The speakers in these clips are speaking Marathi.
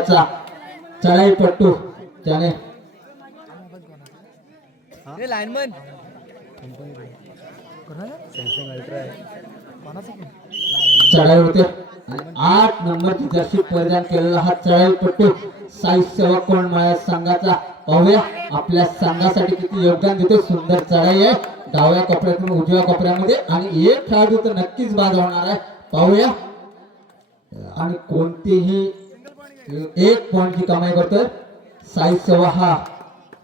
चढाई पट्टू त्याने लाईनमन चढाई होते आणि 8 नंबरची जर्सी परिधान केलेला हा चढाई पट्टू साई सेवा कोण माया संघाचा पाहूया आपल्या संघासाठी किती योगदान देतो. सुंदर चढाई आहे डाव्या कोपऱ्यातून उजव्या कोपऱ्यामध्ये आणि एक खेळाडू तर नक्कीच बाद होणार आहे. पाहूया आणि कोणतीही एक पॉइंटची कमाई करतोय साई सेवा हा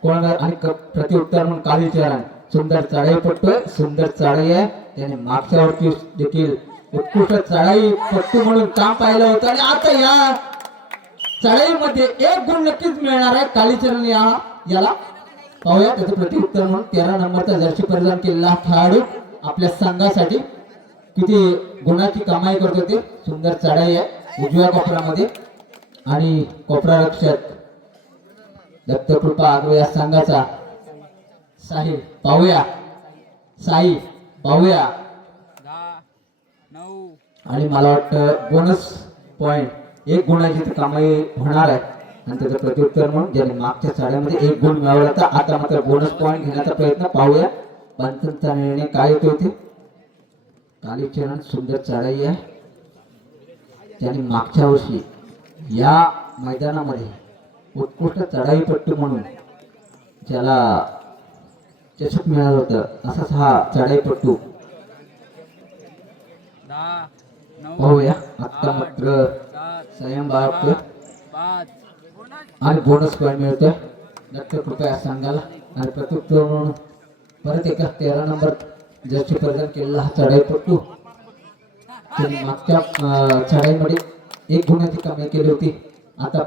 कोण आणि प्रतिउत्तर म्हणून काली चरण सुंदर चढाई पट्टू सुंदर चढाई आहे. त्याने मागच्या वर्षी देखील उत्कृष्ट चढाई पट्टू म्हणून काम पाहिलं होतं आणि आता या चढाईमध्ये एक गुण नक्कीच मिळणार आहे कालीचरण याला. पाहूया त्याचं प्रतिउत्तर म्हणून 13 नंबरचा जर्सी परिधान केलेला खेळाडू आपल्या संघासाठी किती गुणाची कमाई करतो ते. सुंदर चढाई आहे उजव्या कोपऱ्यामध्ये आणि कोपरा रक्षक दत्तकृपा आगवे या संघाचा साई पाहूया साई पाहूया आणि मला वाटतं बोनस पॉइंट 1 गुणाची कमाई होणार आहे आणि त्याचं प्रत्युत्तर म्हणून ज्याने मागच्या चढाईमध्ये 1 गुण मिळवला होता आता मात्र बोनस पॉइंट घेण्याचा प्रयत्न. पाहूया पंचांचा निर्णय काय होतो ते. कालीचरण सुंदर चढाई आहे त्याने मागच्या वर्षी या मैदानामध्ये उत्कृष्ट चढाईपट्टू म्हणून ज्याला चषक मिळालं होतं असाच हा चढाईपट्टू. पाहूया आता मात्र संयम बाळगतोय आणि बोनस पॉइंट मिळतोय दत्तकृपा संघाला आणि प्रत्युत्तर म्हणून परत एका 13 नंबर जर्सी परिधान केलेला हा चढाईपट्टू त्यांनी मागच्या चढाईमध्ये 1 गुणाची कमाई केली होती. आता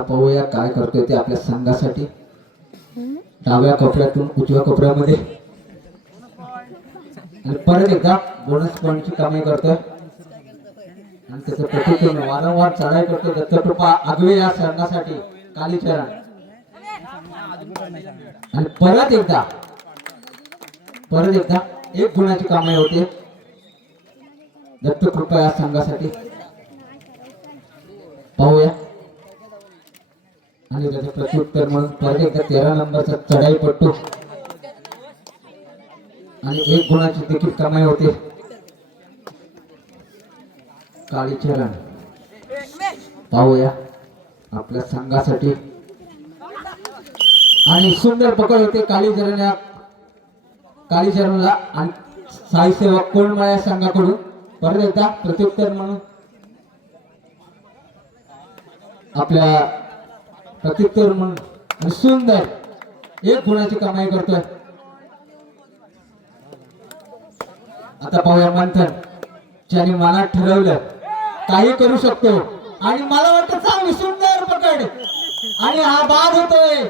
पाहूया काय करतोय ते आपल्या संघासाठी. डाव्या कोपऱ्यातून उजव्या कोपऱ्यामध्ये आणि परत एकदा बोनस पॉइंटची कमाई करतोय आणि त्याचं प्रतिक्रिया वारंवार चढाई करतोय दत्तकृपा आगवे या संघासाठी कालीचरण आणि परत एकदा 1 गुणाची कमाई होते दत्तकृपा या संघासाठी. पाहूया आणि त्याचं प्रत्युत्तर म्हणून परत एकदा 13 नंबरचा चढाईपट्टू आणि 1 गुणाची देखील कमाई होते कालीचरण. पाहूया आपल्या संघासाठी आणि सुंदर पकड होते कालीचरणला आणि साई सेवक कोणमाया संघाकडून परत एकदा प्रत्युत्तर म्हणून आपल्या प्रत्युत्तर म्हणून आणि सुंदर 1 गुणाची कमाई करतोय. आता पाहूया मंथन ज्याने मनात ठरवलं काही करू शकतो आणि मला वाटतं चांगली सुंदर पकड आणि हा बाद होतोय.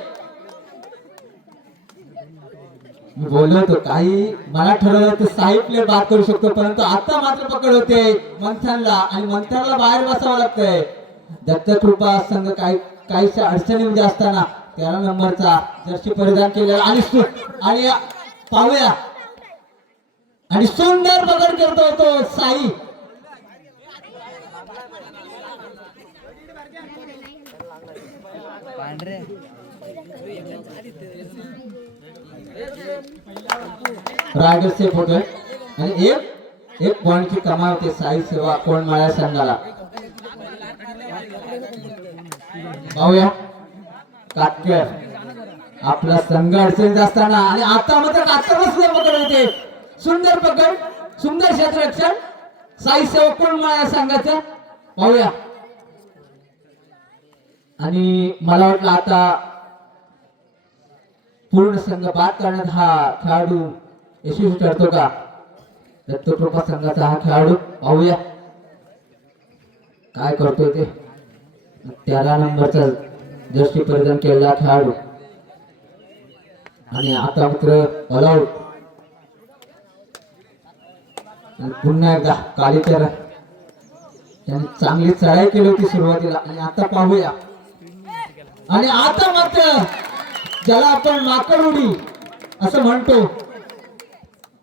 मी बोललो होतो काही मनात ठरवलं तर साई प्लेयर बाद करू शकतो परंतु आता मात्र पकड होते मंथनला आणि मंथनला बाहेर बसावं लागतंय. दत्तकृपा संघ काहीशा अडचणीमध्ये असताना 13 नंबरचा जर्सी परिधान केलेला आणि पाहूया आणि सुंदर पकड करतो तो साई. रायडर सेफ होतोय आणि एक पॉइंटची कमाई होते साई सेवा कोण माया संघाला. पाहूया काटकर आपला संघ अडचणीत असताना आणि आता मात्र काटकर पकड होते सुंदर पकड सुंदर क्षेत्ररक्षण साई सेवा कोण माया संघाचं. पाहूया आणि मला वाटलं आता पूर्ण संघ बाद करण्यात हा खेळाडू यशस्वी ठरतो का. दत्तकृपा संघाचा हा खेळाडू पाहूया काय करतोय ते. 13 नंबरचा जर्सी परिधान केलेला खेळाडू आणि आता मात्र ऑलआउट आणि पुन्हा एकदा कालीचरण त्यांनी चांगली चढाई केली होती सुरुवातीला आणि आता पाहूया आणि आता मात्र ज्याला आपण माकड उडी असं म्हणतो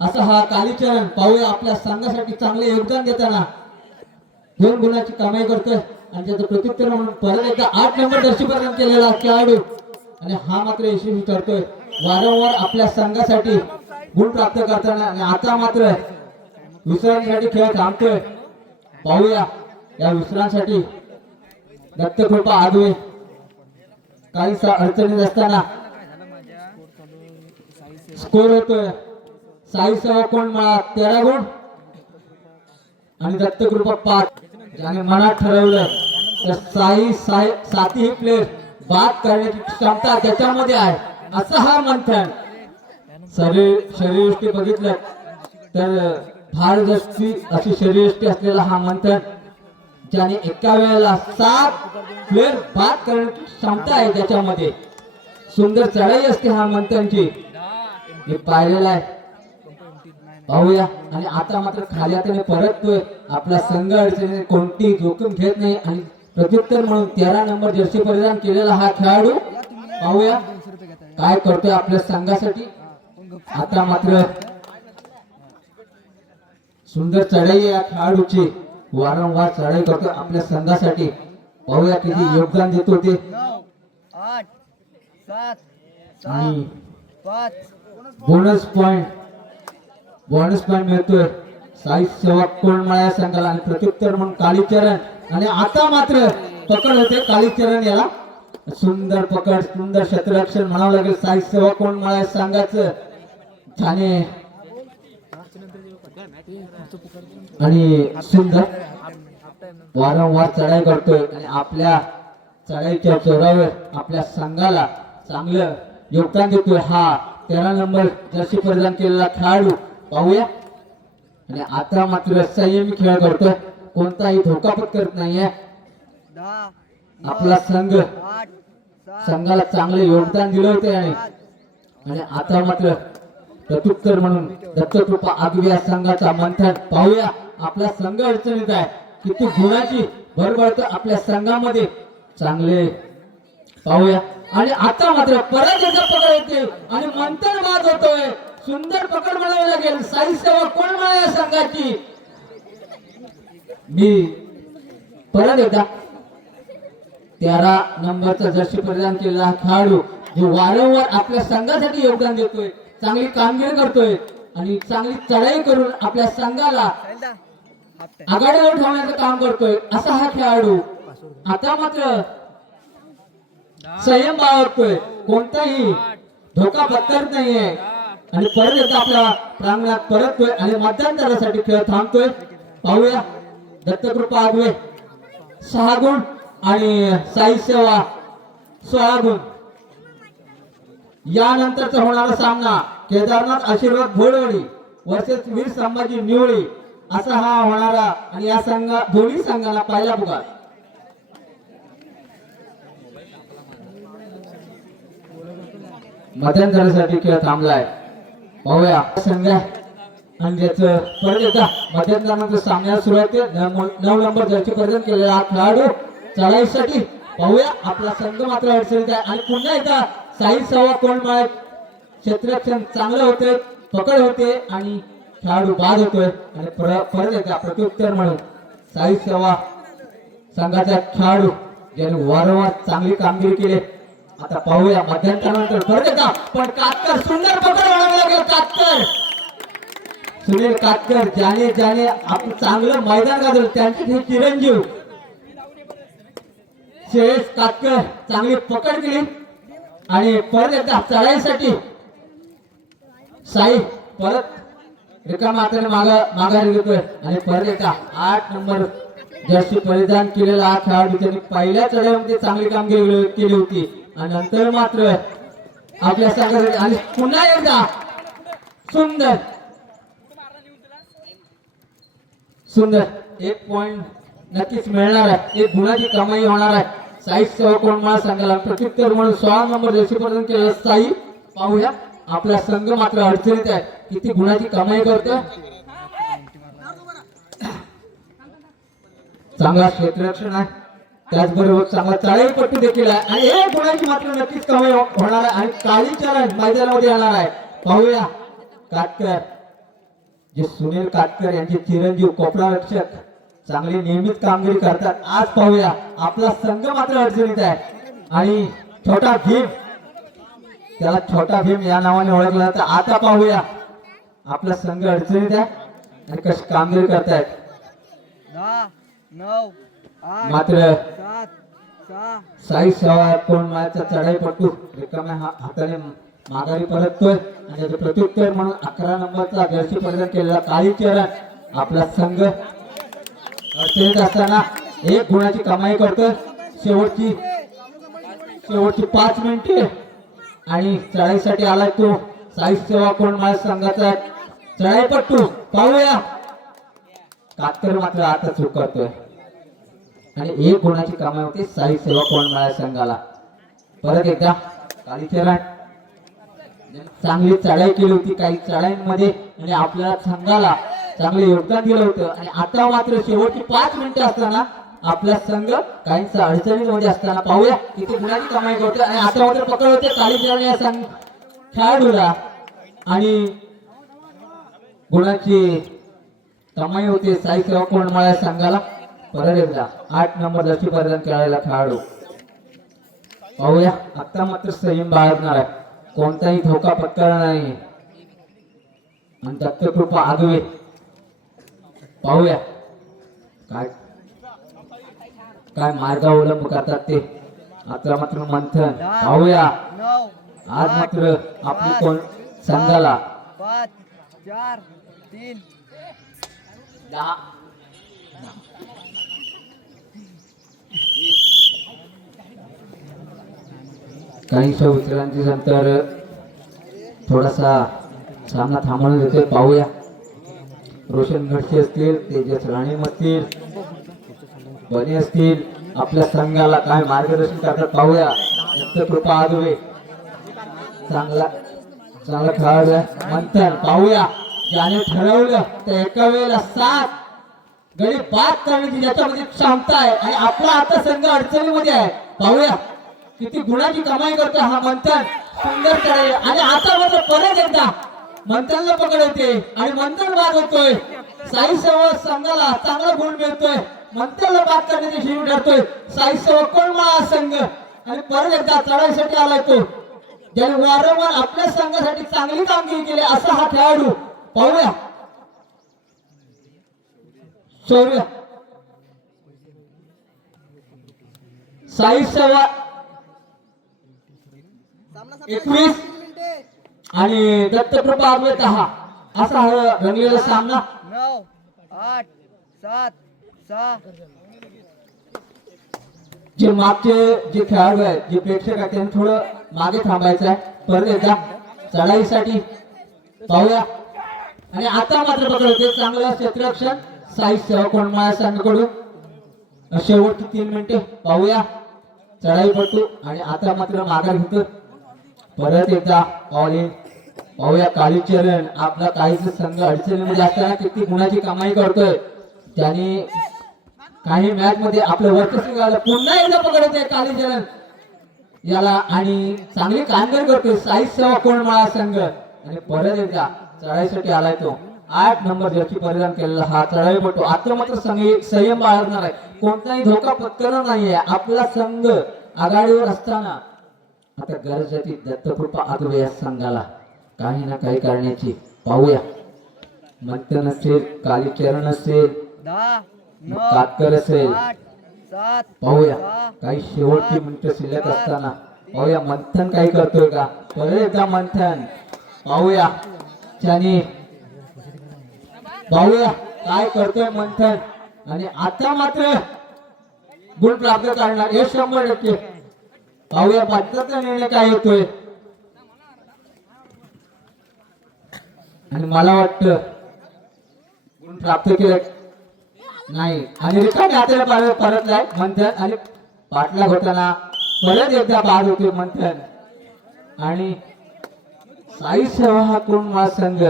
असं हा कालीचरण पाहूया आपल्या संघासाठी चांगले योगदान देताना 2 गुणाची कमाई करतोय आणि त्याचं प्रत्युत्तर म्हणून परत एकदा 8 नंबर जर्सी प्रदान केलेला खेळाडू आणि हा मात्र यशस्वी ठरतोय वारंवार आपल्या संघासाठी गुण प्राप्त करताना. आणि आता मात्र विश्रांतीसाठी खेळ थांबतोय. पाहूया या विश्रांतीसाठी दत्तकृपा आगवे काहीसा अडचणीत असताना स्कोर होतोय साई सेवा कोण मला 13 गुण आणि दत्तकृपा 5. ज्याने मनात ठरवलं तर साई सातही प्लेयर बाद करण्याची क्षमता त्याच्यामध्ये आहे असा हा मंथन. शरीरयष्टी बघितलं तर भारदस्ती अशी शरीरयष्टी असलेला हा मंथन ज्याने एका वेळेला 7 प्लेयर बाद करण्याची क्षमता आहे त्याच्यामध्ये. सुंदर चढाई असते हा मंथनची मी पाहिलेला आहे. पाहूया आणि आता मात्र खाली हाताने परततोय आपला संघ अडचणीने कोणती जोखीम घेत नाही आणि प्रत्युत्तर म्हणून 13 नंबर जर्सी परिधान केलेला हा खेळाडू पाहूया काय करतोय आपल्या संघासाठी. आता मात्र सुंदर चढाई या खेळाडूची वारंवार चढाई करतोय आपल्या संघासाठी. पाहूया किती योगदान देतो ते. 8 7 आणि 5 बोनस पॉइंट मिळतोय साई सेवा कोणमाळा या संघाला आणि प्रत्युत्तर म्हणून कालीचरण. आणि आता मात्र पकड होते कालीचरण याला. सुंदर पकड सुंदर क्षेत्ररक्षण म्हणावं लागेल साई सेवा कोणमाळा या संघाचं. छाने आणि सुंदर वारंवार चढाई करतोय आणि आपल्या चढाईच्या जोरावर आपल्या संघाला चांगलं योगदान देतोय हा 13 नंबर जर्सी परिधान केलेला खेळाडू. पाहूया आणि आता मात्र संयमी खेळ करतोय कोणताही धोका पत्करत नाहीये 10 आपला संघ. 8 संघाला चांगले योगदान दिलं होते आणि आता मात्र प्रत्युत्तर म्हणून दत्तकृपा आगवे या संघाचा मंथन. पाहूया आपला संघ अडचणीत आहे किती गुणाची भरभरतो आपल्या संघामध्ये चांगले. पाहूया आणि आता मात्र परत एकदा पकड येते आणि मंथन बाद होतोय. सुंदर पकड म्हणावी लागेल साई सेवा कोणमाळा या संघाची. मी परत एकदा 13 नंबरचा जर्सी परिधान केलेला खेळाडू जो वारंवार आपल्या संघासाठी योगदान देतोय चांगली कामगिरी करतोय आणि चांगली चढाई करून आपल्या संघाला आघाडीवर ठेवण्याचं काम करतोय असा हा खेळाडू. आता मात्र संयम बाळगतोय कोणताही धोका पत्करत नाहीये आणि परत एकदा आपल्या प्रांगणात परततोय आणि मध्यंतरासाठी खेळ थांबतोय. पाहूया दत्तकृपा आगवे 6 गुण आणि साई सेवा 16 गुण. यानंतरचा होणारा सामना केदारनाथ आशीर्वाद भोळवडी वर्सेस वीर संभाजी निवळी असा हा होणारा आणि या दोन्ही संघाला पहिला पुकार. मध्यंतरासाठी खेळ थांबलाय. पाहूया संघ आणि त्याचं परत एकदा मध्यंतरानंतर सामन्याला सुरुवात 9 नंबर जर्सी परिधान केलेला हा खेळाडू चढाईसाठी. पाहूया आपला संघ मात्र अडचणीत आहे आणि पुन्हा एकदा साई सेवा कोणमाळा क्षेत्ररक्षण चांगलं होते पकड होते आणि खेळाडू बाद होतोय आणि परत एकदा प्रत्युत्तर म्हणून साई सेवा संघाचा खेळाडू ज्याने वारंवार चांगली कामगिरी केली. आता पाहूया मध्यंतरानंतर परत एकदा पण कातकर सुंदर पकड म्हणावं लागेल कातकर सुनील कातकर ज्याने आपण चांगलं मैदान गाजवलं त्यांचे चिरंजीव श्रेयस कातकर चांगली पकड केली आणि परत एकदा चढाईसाठी साई परत रिकामा हाताने माघारी घेतोय आणि परत एकदा 8 नंबर जर्सी परिधान केलेला हा खेळाडू त्यांनी पहिल्या चढाईमध्ये चांगली कामगिरी केली होती आणि नंतर मात्र आपल्या संघासाठी आणि पुन्हा एकदा सुंदर सुंदर 1 पॉइंट नक्कीच मिळणार आहे. 1 गुणाची कमाई होणार आहे साई सेवा कोणमाळा संघाला. प्रत्युत्तर म्हणून 16 नंबर जर्सी परिधान केलेला साई. पाहूया आपला संघ मात्र अडचणीत आहे किती गुणाची कमाई करतोय. चांगला क्षेत्ररक्षण आहे त्याचबरोबर चांगला चढाईपट्टू देखील आहे आणि 1 गुणाची मात्र नक्कीच कमाई होणार आहे आणि कालीचरण मैदानामध्ये येणार आहे. पाहूया कातकर जे सुनील कातकर यांचे चिरंजीव कोपरा रक्षक चांगली नियमित कामगिरी करतात. आज पाहूया आपला संघ मात्र अडचणीत आहे आणि छोटा भीम, त्याला छोटा भीम या नावाने ओळखला जातं. आता पाहूया आपला संघ अडचणीत आहे आणि कशी कामगिरी करतायत. 10 9 8 मात्र 7 6 साई सेवा कोण मायाचा चढाईपटू रिकाम्या हाताने माघारी परततोय आणि त्याचे प्रत्युत्तर म्हणून 11 नंबरचा जर्सी परिधान केलेला काळी चरण आपला संघ अडचणीत असताना 1 गुणाची कमाई करतोय. शेवटची 5 मिनिटे आणि चढाईसाठी आलाय तो साई सेवा कोण माया संघाचा चढाईपट्टू. पाहूया कातकर मात्र आता चूक करतोय आणि 1 गुणाची कमाई होती साई सेवा कोण माया संघाला. परत एकदा काळी चरण चांगली चढाई केली होती काही चढाईमध्ये आणि आपल्याला संघाला चांगले योगदान दिलं होतं. आणि आता मात्र शेवटची 5 मिनिटं असताना आपला संघ काहींचा अडचणीमध्ये असताना पाहूया किती गुणाची कमाई करतो. आणि आता मात्र पकड होते काळी चरण या खेळाडूला आणि गुणाची कमाई होते साई सेवा कोंडमाळा संघाला. परत एकदा 8 नंबर जशी परिधान खेळायला खेळाडू पाहूया आता मात्र संयम बाळगणार आहे, कोणताही धोका पत्करणार नाही. आणि दत्तकृपा आगवे पाहूया काय काय मार्ग अवलंब करतात ते. आता मात्र मंथन पाहूया 9 आज मात्र आपली कोण संघाला 5 4 3 10 काही विश्रांती नंतर थोडासा सामना थांबवण्यात येतोय. पाहूया रोशन घडसे असतील, तेजस राणे असतील, बने असतील, आपल्या संघाला काय मार्गदर्शन करतात पाहूया. दत्तकृपा आगवे चांगला खेळाडू आहे. मंथन पाहूया ज्याने ठरवलं तर एका वेळेला 7 गडी बाद करण्याची ज्याच्यामध्ये क्षमता आहे आणि आपला आता संघ अडचणीमध्ये आहे. पाहूया किती गुणाची कमाई करतो हा मंथन. सुंदर चढाई आणि आता मात्र परत एकदा मंथनला पकडवते आणि मंथन बाद होतोय. साई सेवा संघाला चांगला गुण मिळतोय, मंथनला बाद करण्याची शिडी ठरतोय साई सेवा कोंडमाळा संघ. आणि परत एकदा चढाईसाठी आलाय तो ज्याने वारंवार आपल्या संघासाठी चांगली कामगिरी केली असा हा खेळाडू. पाहूया शौर्य साई सेवा 21 आणि दत्तकृपा आगवे 10 असा हा रंगलेला सामना. 9 8 7 6 जे मागचे जे खेळाडू आहेत जे प्रेक्षक आहेत त्यांनी थोडं मागे थांबायचं आहे. परत एकदा चढाईसाठी पाहूया आणि आता मात्र पकडते चांगलं क्षेत्ररक्षण साई सेवा कोंडमाळा संघाकडून. शेवटची 3 मिनिटे पाहूया चढाईपटू आणि आता मात्र माघार घेतो. परत एकदा ऑल इन पाहूया काळी चरण आपला काहीच संघ अडचणीमध्ये असताना किती गुणाची कमाई करतोय. त्याने काही मॅच मध्ये आपलं वर्चस्व गाजवलं. पुन्हा एकदा पकडत आहे काळी चरण याला आणि चांगली कामगिरी करतोय साई सेवा कोंडमाळा संघ. आणि परत एकदा चढाईसाठी आलाय तो 8 नंबर जर्सी परिधान केलेला हा चढाईपटू. आता मात्र संयम बाळगणार आहे, कोणताही धोका पत्करणार नाहीये. आपला संघ आघाडीवर असताना आता गरज आहे दत्तकृपा आगवे या संघाला काही ना काही करण्याची. पाहूया मंथन असेल, काली चरण असेल, 10 9 कातकर असेल. 8 7 पाहूया काही शेवटची मिनिटं शिल्लक असताना पाहूया मंथन काही करतोय का. परत एकदा मंथन पाहूया त्याने पाहूया काय करतोय मंथन. आणि आता मात्र गुण प्राप्त करणार हे 100%. पाहूया बादशाचा निर्णय काय येतोय. आणि मला वाटतं गुण प्राप्त केलं नाही आणि रिकाम्या हाताला परतलाय मंथन. आणि पाठलाग होताना परत एकदा बाद होतोय मंथन. आणि साई सेवा हा कोंडमाळा संघ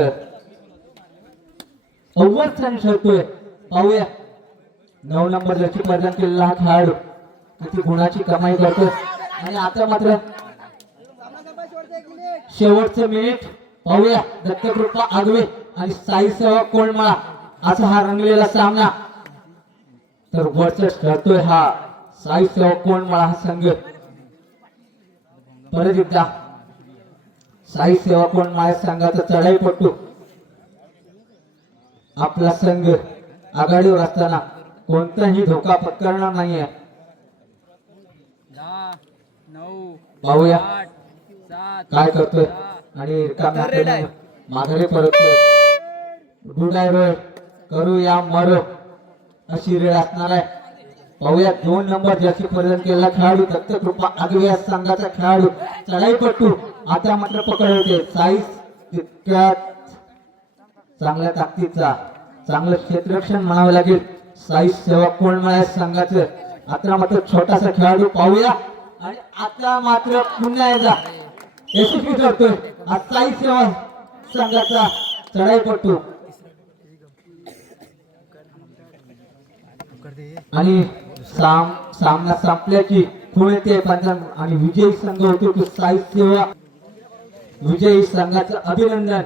अव्वल स्थानी ठरतोय. पाहूया 9 नंबर जर्सी परिधान केलेला हा खेळाडू किती गुणाची कमाई करतो. आणि आता मात्र शेवटचं मिनिट पाहूया दत्तकृपा आगवे आणि साई सेवा कोंडमाळा असा हा रंगलेला सामना. तर वरचढ ठरतोय हा साई सेवा कोणमाळा हा संघ. परत एकदा साई सेवा कोणमाळा संघाचा चढाईपट्टू आपला संघ आघाडीवर असताना कोणताही धोका पत्करणार नाहीये. 10 9 पाहूया 8 7 काय करतोय आणि रिकाम्या माघारी परततोय. गुड आहे रोय, करूया मरो अशी रेड असणार आहे. पाहूया 2 नंबर जर्सी परिधान केलेला खेळाडू दत्तकृपा आगवे या संघाचा खेळाडू चढाईपट्टू आता मात्र पकड होते. साईज तितक्यात चांगल्या ताकदीचा चांगलं क्षेत्ररक्षण म्हणावं लागेल साई सेवा कोणमाळा संघाचं. आता मात्र छोटासा खेळाडू पाहूया आणि आता मात्र पुन्हा एकदा यशस्वी करतोय हा साई सेवा संघाचा चढाईपट्टू. आणि सामना संपल्याची खूण येते पंचांग आणि विजयी संघ होतो तो साई सेवा. विजयी संघाचं अभिनंदन.